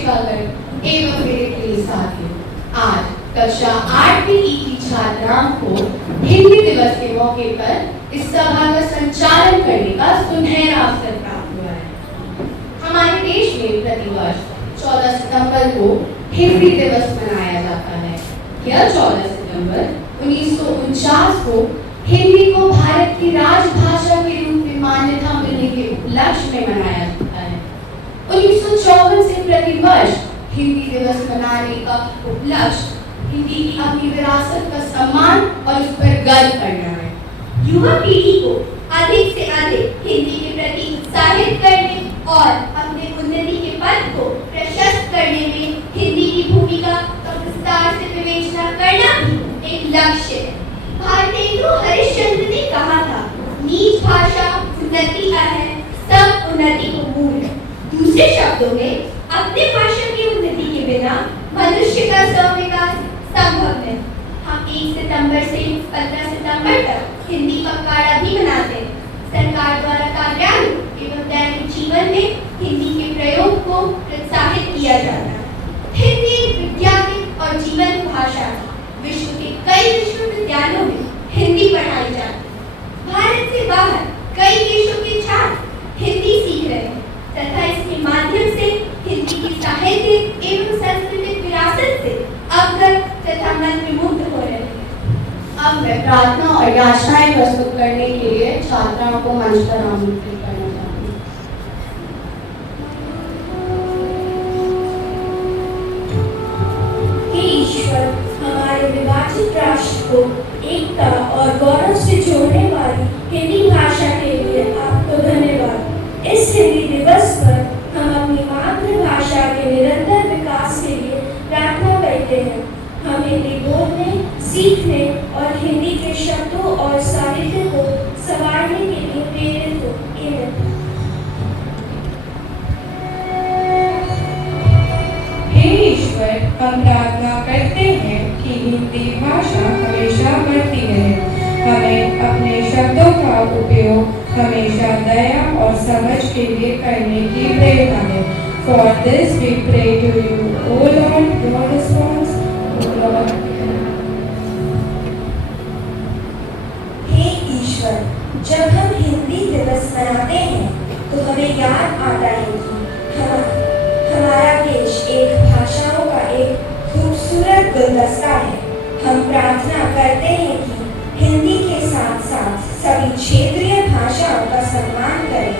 शिक्षागण एवं मेरे प्रिय साथियों, आज कक्षा 8वीं की छात्राओं को हिंदी दिवस के मौके पर इस सभा का संचालन करने का सुनहरा अवसर प्राप्त हुआ है। हमारे देश में प्रतिवर्ष 14 सितंबर को हिंदी दिवस मनाया जाता है। यह 14 सितंबर 1949 को हिंदी को भारत की राजभाषा के रूप में मान्यता मिलने के उपलक्ष्य में मनाया जाता है। 1954 से प्रतिवर्ष हिंदी दिवस मनाने का उपलक्ष्य हिंदी की अपनी विरासत का सम्मान और उस पर गर्व करना है। युवा पीढ़ी को अधिक से अधिक हिंदी के प्रति उत्साहित करने और अपने उन्नति के पथ को प्रशस्त करने में हिंदी की भूमिका का विस्तार से विवेचना करना भी एक लक्ष्य है। भारतेंदु हरिश्चंद्र ने कहा था, नीच भाषा उन्नति है, सब उन्नति को मूल है। दूसरे शब्दों में, अपने भाषा की उन्नति के बिना मनुष्य का स्व-विकास संभव है। हम 1 सितंबर से 15 सितंबर तक हिंदी पखवाड़ा भी मनाते हैं। सरकार द्वारा कार्यालय एवं दैनिक जीवन में हिंदी के प्रयोग को प्रोत्साहित किया जाता है। हिंदी वैज्ञानिक और जीवन भाषा है। विश्व के कई विश्वविद्यालयों में हिंदी पढ़ाई जाती है। भारत से बाहर कई देशों के छात्र हिंदी सीख रहे हैं तथा इसके माध्यम से हिंदी की साहित्य एवं सांस्कृतिक विरासत से अवगत तथा मंत्रमुग्ध हो रहे हैं। अब मैं प्रार्थना और याचनाएं प्रस्तुत करने के लिए छात्राओं को मंच पर आमंत्रित करना चाहती हूँ। हे ईश्वर, हमारे विभाजित राष्ट्र को एकता और गौरव से जोड़ने वाली हिंदी भाषा के लिए आपको धन्यवाद। इस हिंदी दिवस पर हम अपनी मातृभाषा के निरंतर विकास के लिए प्रार्थना करते हैं। हम हिंदी बोलने, सीखने और हिंदी के शब्दों और साहित्य को संवारने के लिए प्रेरित हो। हे ईश्वर, हम प्रार्थना करते हैं कि हिंदी भाषा हमेशा बढ़ती रहे। हमें अपने शब्दों का उपयोग हमेशा दया और समझ के लिए करने की प्रेरणा है। For this we pray to you, O Lord, your response, O Lord. हे ईश्वर, जब हम हिंदी दिवस मनाते हैं तो हमें याद आता है कि हमारा देश एक भाषाओं का एक खूबसूरत गुलदस्ता है। हम प्रार्थना करते हैं कि हिंदी के साथ साथ सभी क्षेत्रीय भाषाओं का सम्मान करें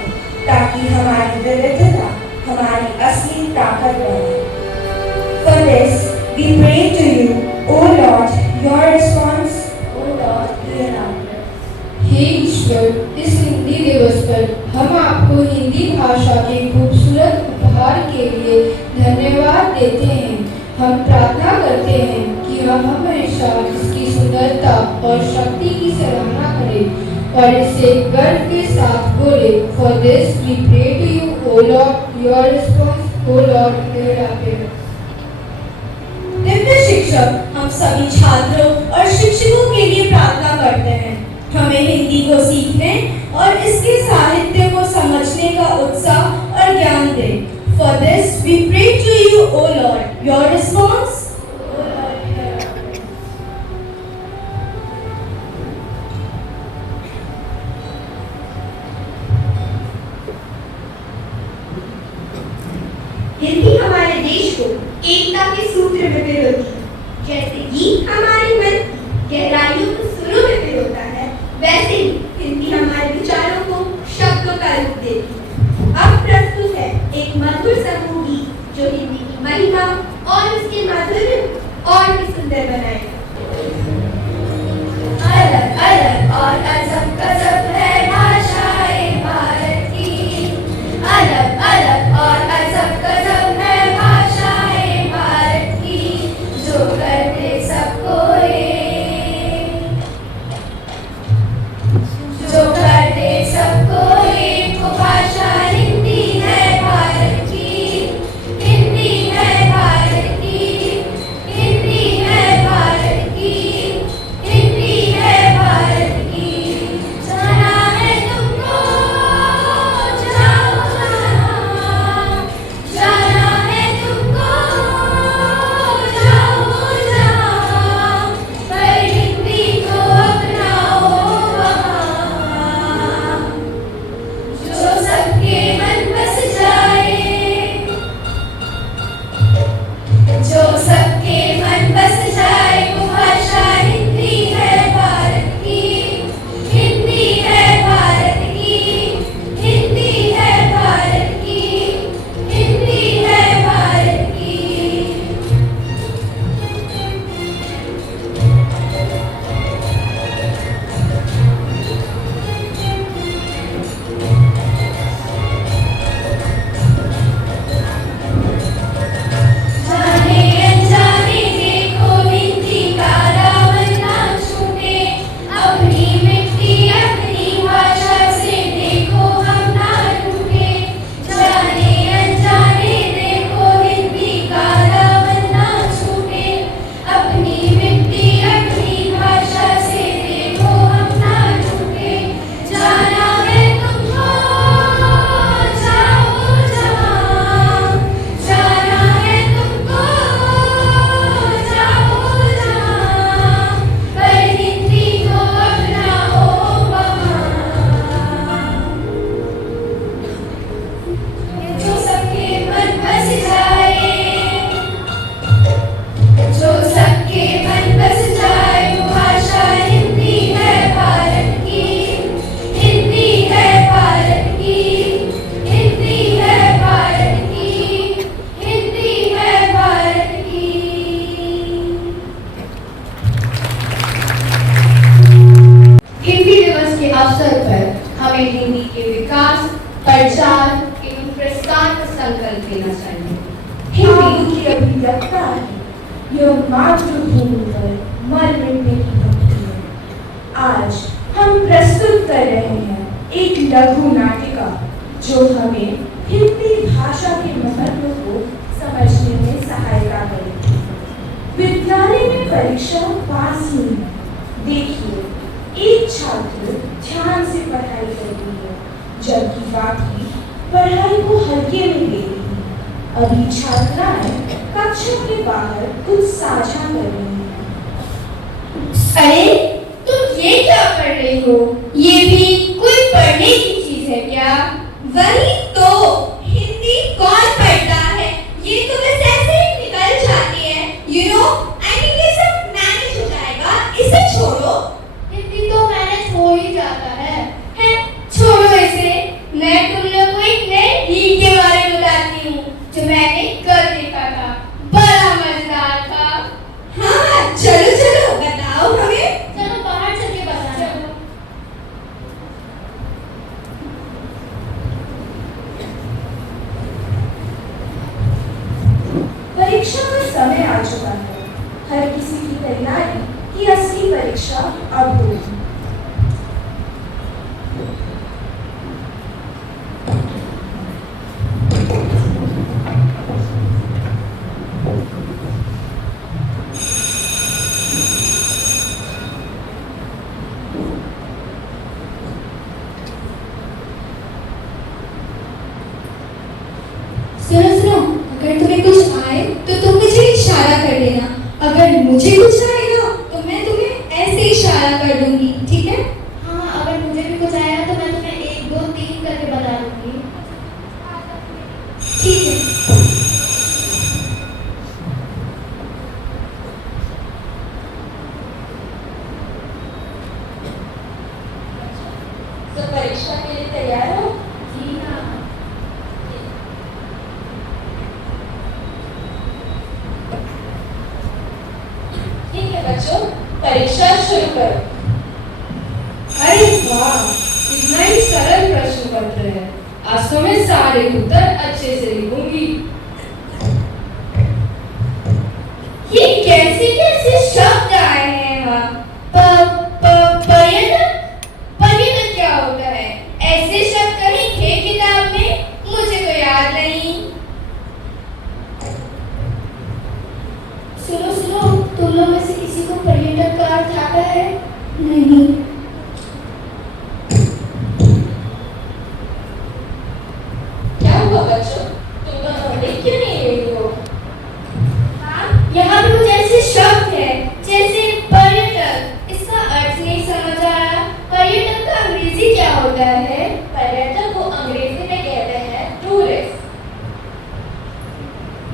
ताकि हमारी विविधता हमारी असली ताकत बने। For this we pray to you, O Lord, your response, O Lord, hear our prayer. हे ईश्वर, इस हिंदी दिवस पर हम आपको हिंदी भाषा के खूबसूरत उपहार के लिए धन्यवाद देते हैं। हम प्रार्थना करते हैं कि हम हमेशा इसकी सुंदरता और शक्ति की सराहना करें और इसे गर्व के साथ बोले। For this we pray to you, O Lord, your response, O Lord, hear our prayer. Divya शिक्षक हम सभी छात्रों और शिक्षकों के लिए प्रार्थना करते हैं। हमें हिंदी को सीखने और इसके साहित्य को समझने का उत्साह और ज्ञान दें। For this we pray to you, O Lord, your response, O Lord, hear our prayer. Hindi हमारे देश को एकता के सूत्र में पिरोती है। जैसे गीत हमारे मन की गहराइयों को सुरों में पिरोता है, वैसे ही हिंदी हमारे विचारों को शब्दों का रूप देती है। अब प्रस्तुत है एक मधुर समूह गीत जो हिंदी की महिमा और उसके माधुर्य और भी सुंदर बनाएगा। अलग अलग और अजब गजब है भाषाएं भारत की, अलग अलग और अजब गजब है भाषाएं भारत की, जो करते सबको एक, जो करते सबको एक, वो भाषा हिंदी है भारत की, हिंदी है भारत की, हिंदी है भारत की, हिंदी है भारत की। कभी लगता है यह मातृभूमि पर मर मिटने की धमकी है। आज हम प्रस्तुत कर रहे हैं एक लघु नाटिका जो हमें हिंदी भाषा के महत्व को समझने में सहायता करेगी। विद्यालय में परीक्षा पास हुई है। देखिए, एक छात्र ध्यान से पढ़ाई कर रही है जबकि बाकी पढ़ाई को हल्के में ले रही है। अभी छात्राएं कक्षा के बाहर कुछ साझा कर रही हैं। अरे तुम ये क्या पढ़ रही हो? ये भी कोई पढ़ने की चीज है क्या? वही तो, हिंदी कौन पढ़ता है? ये तो बस ऐसे ही निकल जाती है। You know, I think ये सब मैनेज हो जाएगा। इसे छोड़ो। हिंदी तो मैनेज हो ही जाता है। छोड़ो इसे। मैं तुम लोग को एक नए गीत के बारे में बताती हूँ जो मैंने कल देखा था। बड़ा मजेदार था। हाँ, चलो चलो बताओ हमें। चलो बाहर चल के बताना। परीक्षा का समय आ चुका है। हर किसी की तैयारी की असली परीक्षा अब होगी। सुनो सुनो, अगर तुम्हें कुछ आए तो तुम मुझे इशारा कर देना। अगर मुझे कुछ आएगा तो मैं तुम्हें ऐसे इशारा कर दूंगी, ठीक है? हाँ, अगर मुझे भी कुछ आएगा तो मैं तुम्हें 1 2 3 करके बता दूंगी। ठीक है। तो परीक्षा के लिए तैयार हो? जी हाँ। ठीक है बच्चों, परीक्षा शुरू करो। अरे वाह, कितना ही सरल प्रश्न पत्र है। आज तो मैं सारे उत्तर अच्छे से लिखूंगी। ये कैसे कैसे शब्द आए हैं यहाँ? पर्यटन? पर्यटन क्या होता है? ऐसे शब्द कहीं थे किताब में? मुझे तो याद नहीं। सुनो सुनो, तुम लोग में से किसी को पर्यटन का अर्थ आता है? नहीं। क्या हुआ बच्चों, तुम दोनों लिख क्यों नहीं रही हो? हाँ, यहाँ भी कुछ ऐसे शब्द है जैसे पर्यटक। इसका अर्थ नहीं समझ आ रहा। पर्यटन का अंग्रेजी क्या होता है? पर्यटक को अंग्रेजी में कहते हैं टूरिस्ट।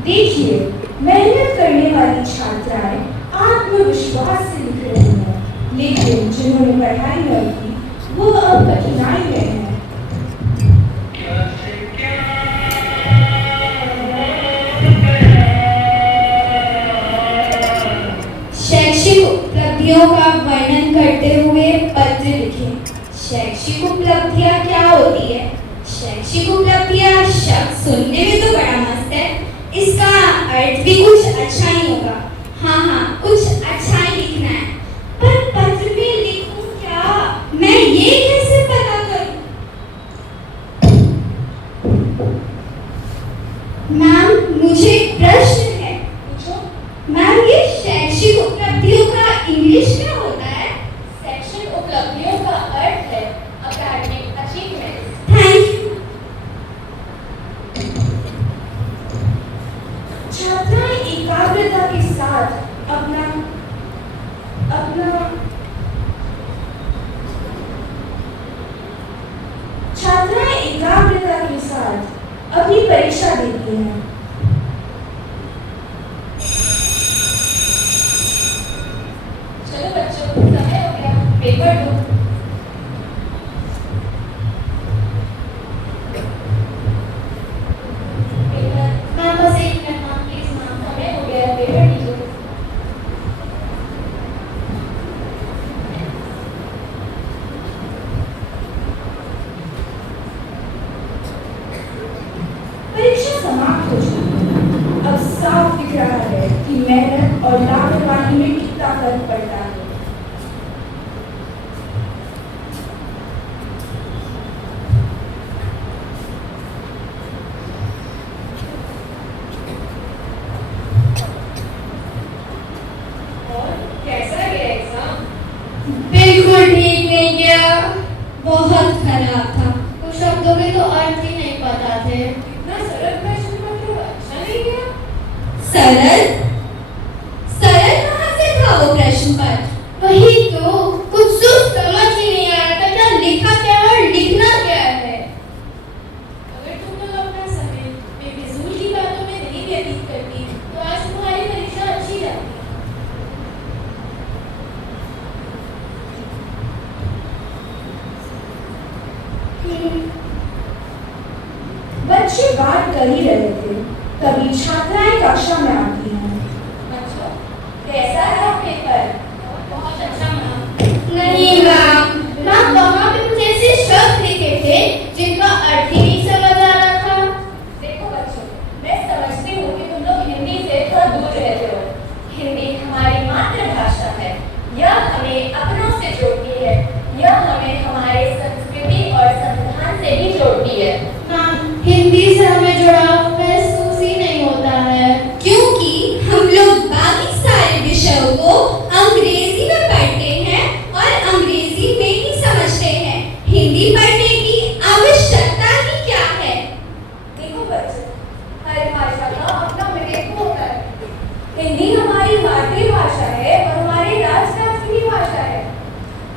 देखिए, मेहनत करने वाली छात्राएं आत्मविश्वास से लिख रही हैं, लेकिन जिन्होंने पढ़ाई न की वो अब कठिनाई में हैं। शैक्षिक उपलब्धियों का वर्णन करते हुए पत्र लिखें। शैक्षिक उपलब्धियाँ क्या होती है? शैक्षिक उपलब्धियाँ शब्द सुनने में तो बड़ा मस्त है। इसका अर्थ भी कुछ अच्छा ही होगा। हाँ हाँ, कुछ अच्छा ही लिखना है। पर पत्र में लिखूं क्या? मैं ये कैसे पता करूं? मैम, मुझे एक प्रश्न है। पूछो। मैम, ये शैक्षिक उपलब्धियों का इंग्लिश क्या होता है? शैक्षिक उपलब्धियों का अर्थ है अकेडमिक अचीवमेंट। Thank you. छात्राएं एकाग्रता के साथ अपना छात्राएं एकाग्रता के साथ अपनी परीक्षा देती हैं। चलो बच्चों, समय हो गया, पेपर दो। मैम बस 1 मिनट मैम, प्लीज मैम। समय हो गया, पेपर दीजिए। परीक्षा समाप्त हो मेहनत और लापरवाही में कितना फर्क पड़ता है। कैसा गया एग्जाम? बिल्कुल ठीक नहीं गया। बहुत खराब था। कुछ शब्दों के तो अर्थ ही नहीं पता थे। इतना सरल प्रश्न पत्र अच्छा नहीं गया। सरल सरल कहाँ से था वो प्रश्न पत्र? वही तो कुछ समझ ही नहीं आ रहा था, क्या लिखा क्या है और लिखना क्या है। अगर तुम लोग अपना समय बेफिजूल की बातों में नहीं व्यतीत करती तो आज तुम्हारी परीक्षा अच्छी जाती। बच्चे बात कर ही रहे थे, तभी छात्राएं कक्षा में आती हैं। अच्छा, कैसा रहा पेपर? बहुत अच्छा मैम। नहीं मैम, वहाँ पे कुछ ऐसे शब्द लिखे थे जिनका अर्थ ही नहीं समझ आ रहा था। देखो बच्चों, मैं समझती हूँ कि तुम लोग हिंदी से थोड़ा दूर रहते हो। हिंदी हमारी मातृभाषा है। यह हमें अपनों से जोड़ती है। यह हमें हमारे संस्कृति और संविधान से भी जोड़ती है। मैम, हिंदी से हमें जुड़ाव महसूस ही नहीं होता है। क्योंकि हम लोग बाकी सारे विषयों को अंग्रेजी में पढ़ते हैं और अंग्रेजी में ही समझते हैं। हिंदी पढ़ने की आवश्यकता ही क्या है? देखो बच्चों, हर भाषा का अपना महत्व होता है। हिंदी हमारी मातृभाषा है और हमारी राष्ट्र की भाषा है।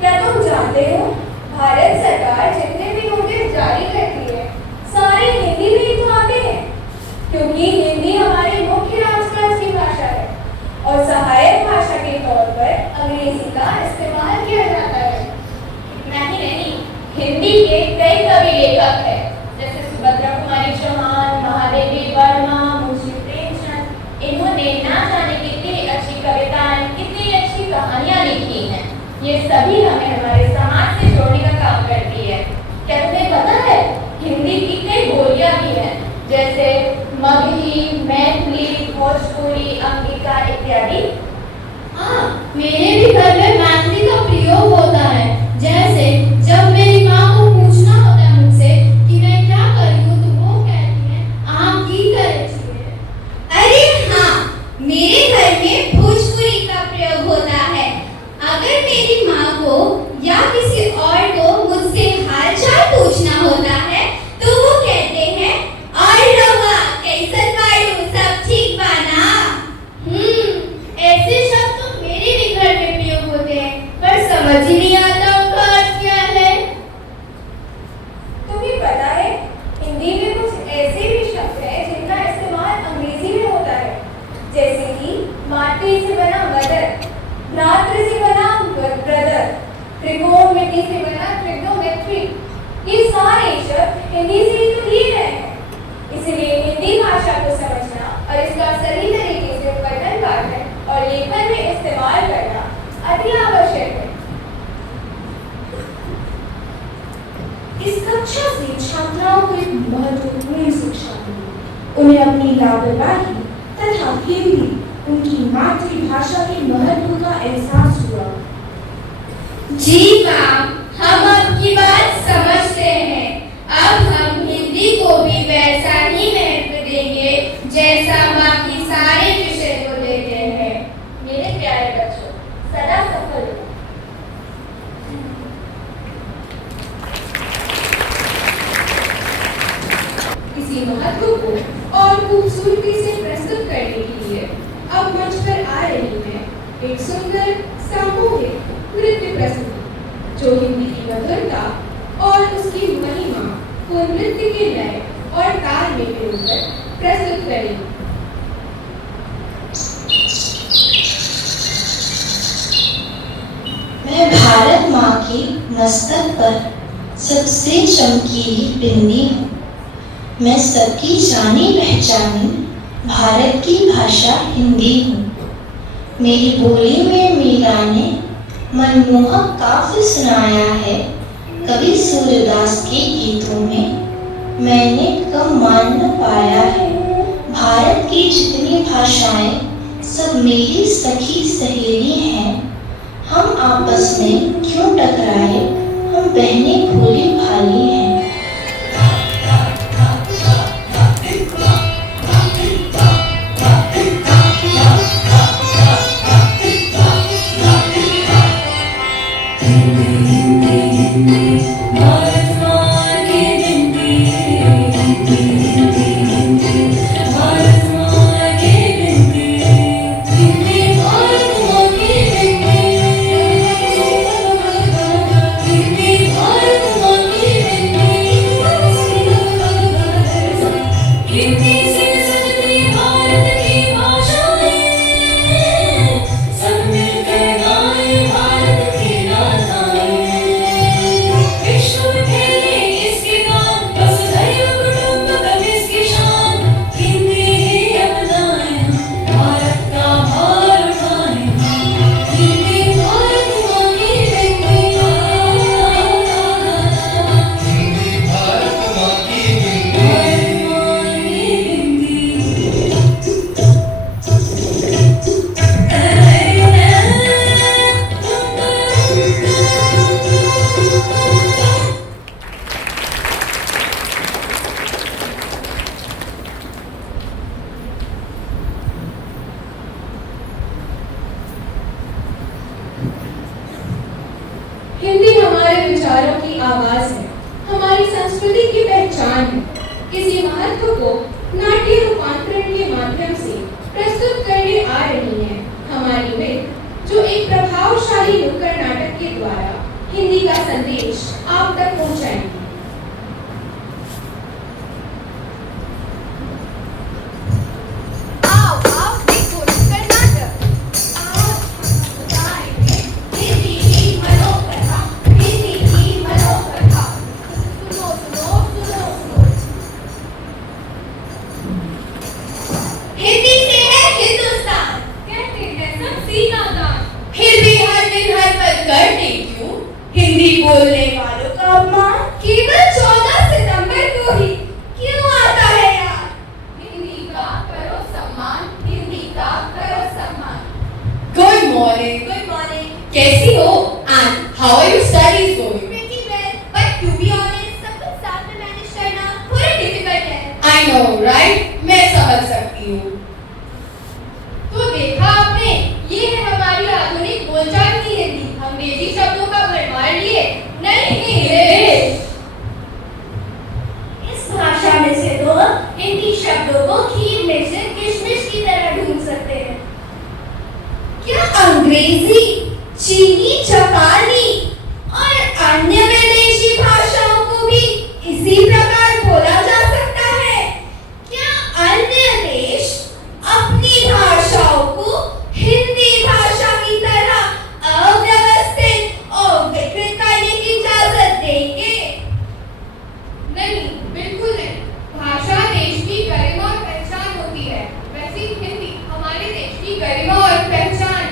क्या तुम जानते हो, भारत सरकार जितने भी नोटिस जारी करती है सारे हिंदी में ही तो आते हैं, क्योंकि हिंदी हमारी मुख्य राष्ट्र की भाषा है और सहायक भाषा के तौर पर अंग्रेजी का इस्तेमाल किया जाता है। नहीं, हिंदी के कई कवि लेखक हैं, जैसे सुभद्रा कुमारी चौहान, महादेवी वर्मा, मुंशी प्रेमचंद। इन्होंने ना जाने कितनी अच्छी कविताएं, कितनी अच्छी कहानियां लिखी हैं। ये सभी हमें हमारे समाज से जोड़ने का काम करती है। क्या तुम्हें पता है, हिंदी की कई बोलियां भी हैं, जैसे मगही, मैथिली, भोजपुरी, अंगिका इत्यादि। हाँ, मेरे भी घर में मैथिली का प्रयोग होता है। जैसे जब मेरी माँ को पूछना होता है मुझसे कि मैं क्या करूँ, तो वो कहती है आप की करे छिए। अरे हाँ, मेरे घर में भोजपुरी का प्रयोग होता है। अगर मेरी माँ को या किसी और को मुझसे हालचाल पूछना होता है तो वो कहते हैं और रवा कैसन बाड़ू, सब ठीक बा ना? ऐसे शब्द तो मेरे भी घर में प्रयोग होते हैं, पर समझ ही नहीं आता उनका अर्थ क्या है। तुम्हें पता है, हिंदी में कुछ ऐसे भी शब्द हैं जिनका इस्तेमाल अंग्रेजी में होता है, जैसे कि माटी से बना मदर, रात्र से बना ब्रदर, त्रिकोणमिति से बना ट्रिग्नोमेट्री। ये सारे शब्द हिंदी से ही तो लिए गए हैं। इसलिए हिंदी भाषा को समझना और इसका सही तरीके से पठन पाठन और लेखन में इस्तेमाल करना अति आवश्यक है। इस कक्षा से छात्राओं को एक महत्वपूर्ण शिक्षा मिली। उन्हें अपनी लापरवाही तथा हिंदी, उनकी मातृभाषा के महत्व का एहसास हुआ। जी मैम, हम आपकी बात समझते हैं। अब हम हिंदी को भी वैसा ही महत्व देंगे जैसा बाकी सारे विषय को देते हैं। मेरे प्यारे बच्चों, सदा सफल हो। किसी महत्व को और खूबसूरती से प्रस्तुत करने के लिए अब मंच पर आ रही है एक सुंदर सामूहिक नृत्य प्रस्तुति, जो हिंदी की मधुरता और उसकी महिमा को नृत्य के लय और ताल में पिरोकर प्रस्तुत करेगी। मैं भारत माँ की मस्तक पर सबसे चमकीली बिंदी हूँ। मैं सबकी जानी पहचानी भारत की भाषा हिंदी हूँ। मेरी बोली में मीरा ने मनमोहक काव्य सुनाया है। कवि सूरदास के गीतों में मैंने कम मान न पाया है। भारत की जितनी भाषाएं सब मेरी सखी सहेली हैं। हम आपस में क्यों टकराए, हम बहनें भोली भाली हैं। हिंदी हमारे विचारों की आवाज है, हमारी संस्कृति की पहचान है। इसी महत्व को नाट्य रूपांतरण के माध्यम से प्रस्तुत करने आ रही है हमारी मित्र, जो एक प्रभावशाली नुक्कड़ नाटक के द्वारा हिंदी का संदेश आप तक पहुंचाएंगे। हिंदी बोलने वालों का अपमान केवल 14 सितंबर को ही क्यों आता है यार? हिंदी का करो सम्मान, हिंदी का करो सम्मान। Good morning. Good morning. कैसी हो? And how are your studies going? Pretty well, but to be honest, सब कुछ साथ में मैनेज करना थोड़ा डिफिकल्ट है। I know, right? मैं समझ सकती हूँ। तो देखा आपने, ये है हमारी आधुनिक बोलचाल की हिंदी। अंग्रेजी शब्दों का भरमार लिए नहीं इस भाषा में से तो हिंदी शब्दों को खीर में से किशमिश की तरह ढूंढ सकते हैं। क्या अंग्रेजी, चीनी, जापानी और अन्य विदेशी भाषाओं को भी इसी प्रकार बोला जा सकता है? क्या अन्य देश अपनी भाषाओं को हिंदी भाषा की तरह अव्यवस्थित और विकृत करने की इजाजत देंगे? नहीं, बिल्कुल नहीं। भाषा देश की गरिमा और पहचान होती है, वैसी हिंदी हमारे देश की गरिमा और पहचान।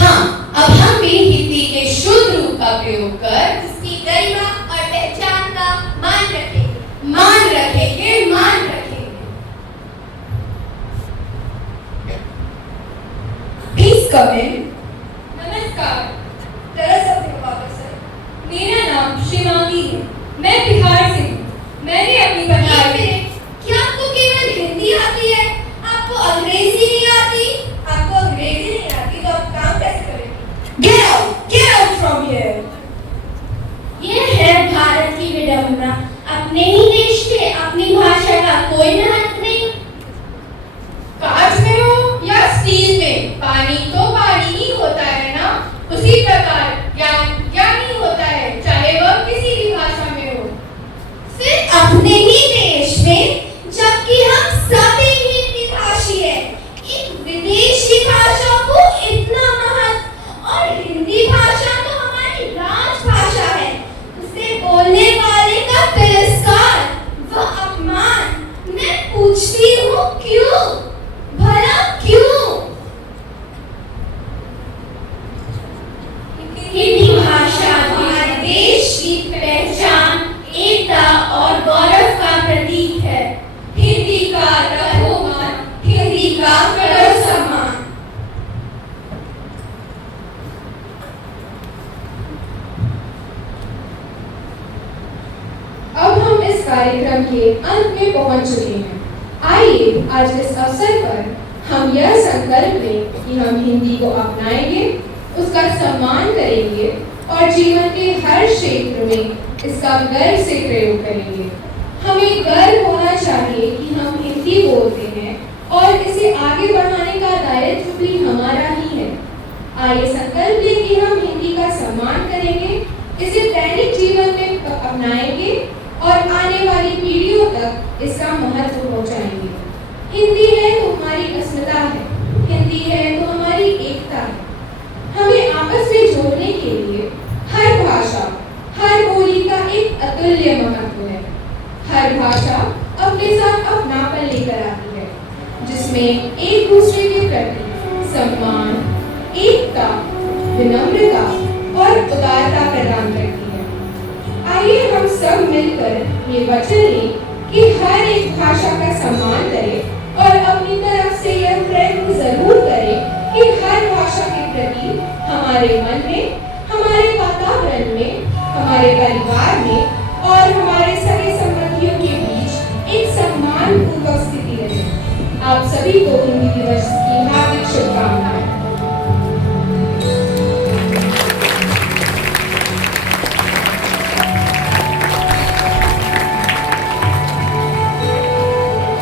हाँ, अब हम भी हिंदी के शुद्ध रूप का प्रयोग कर उसकी गरिमा और पहचान का मान रखेंगे। मान रखेंगे। Please come in. नमस्कार, दरअसल प्रोफेसर, मेरा नाम शिवांगी है। मैं बिहार से हूँ। मैंने अपनी पढ़ाई क्या आपको केवल हिंदी आती है? आपको अंग्रेजी नहीं आती? आपको अंग्रेजी नहीं आती तो आप काम कैसे करेंगे? Get out from here. ये है भारत की विडंबना। अपने ही देश में अपनी भाषा का कोई महत्व नहीं। कांच में हो या स्टील में, पानी तो पानी अंत में पहुंच चुके हैं। आइए आज इस अवसर पर हम यह संकल्प लें कि हम हिंदी को अपनाएंगे, उसका सम्मान करेंगे और जीवन के हर क्षेत्र में इसका गर्व से प्रयोग करेंगे। हमें गर्व होना चाहिए कि हम हिंदी बोलते हैं और इसे आगे बढ़ाने का दायित्व भी हमारा ही है। आइए संकल्प लें कि हम हिंदी का सम्मान करेंगे, इसे दैनिक जीवन में अपनाएंगे और आने वाली पीढ़ियों तक इसका महत्व पहुंचाएंगे। हिंदी है तो हमारी अस्मिता है, हिंदी है तो हमारी एकता है। हमें आपस में जोड़ने के लिए हर भाषा, हर बोली का एक अतुल्य महत्व है। हर भाषा अपने साथ अपनापन लेकर आती है, जिसमें एक दूसरे के प्रति सम्मान, एकता, विनम्रता और उदारता प्रदान करती है। आइए हम सब मिलकर ये वचन लें कि हर एक भाषा का सम्मान करें और अपनी तरफ से यह प्रयत्न जरूर करें कि हर भाषा के प्रति हमारे मन में, हमारे वातावरण में, हमारे परिवार में और हमारे सगे संबंधियों के बीच एक सम्मानपूर्वक स्थिति रहे। आप सभी को हिंदी दिवस की हार्दिक शुभकामनाएं।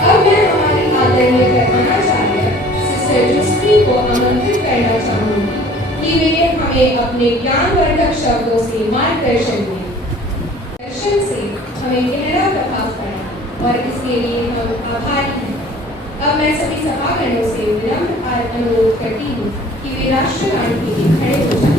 अब मैं हमारी आदरणीय प्रधानाचार्य सिस्टर जुस्त्री को आमंत्रित करना चाहूंगी कि वे हमें अपने ज्ञानवर्धक शब्दों से मार्गदर्शन दें। दर्शन से हमें गहरा प्रभाव पड़ा और इसके लिए हम आभारी हैं। अब मैं सभी सभागणों से विनम्र अनुरोध करती हूँ कि वे राष्ट्रगान के लिए खड़े हो जाएं।